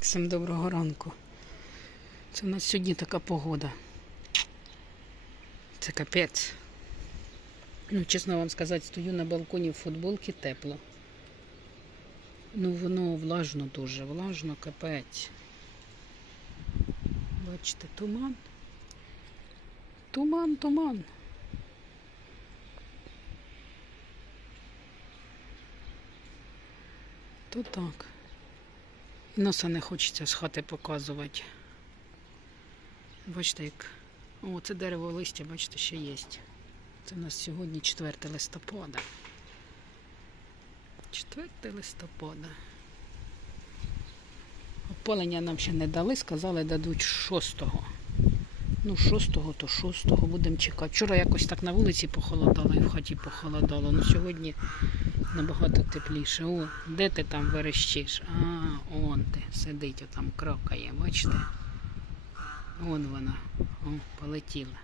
Всім доброго ранку. Це у нас сьогодні така погода. Це капець. Ну, чесно вам сказати, стою на балконі в футболці тепло. Ну, воно влажно дуже, влажно, капець. Бачите, туман. Туман, туман. То так. Носа не хочеться з хати показувати. Бачите, як. О, це дерево листя, бачите, ще є. Це у нас сьогодні 4 листопада. 4 листопада. Опалення нам ще не дали, сказали, дадуть 6-го. Ну, 6-го, то 6-го будемо чекати. Вчора якось так на вулиці похолодало і в хаті похолодало. Ну сьогодні набагато тепліше. О, де ти там верещиш? А, он ти сидить, отам крокає, бачите? Вон вона. О, полетіла.